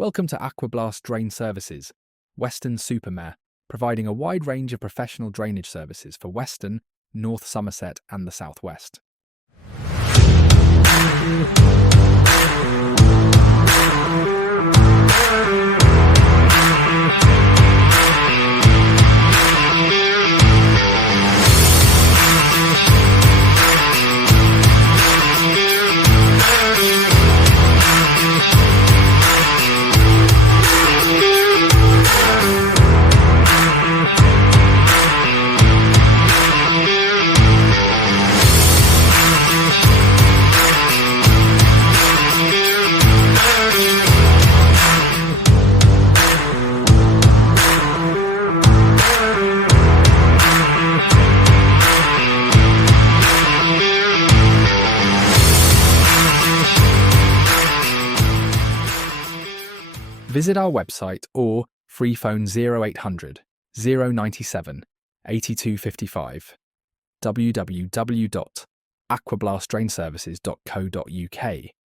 Welcome to Aquablast Drain Services, Weston-super-Mare, providing a wide range of professional drainage services for Weston, North Somerset and the South West. Visit our website or free phone 0800 097 8255 www.aquablastdrainservices.co.uk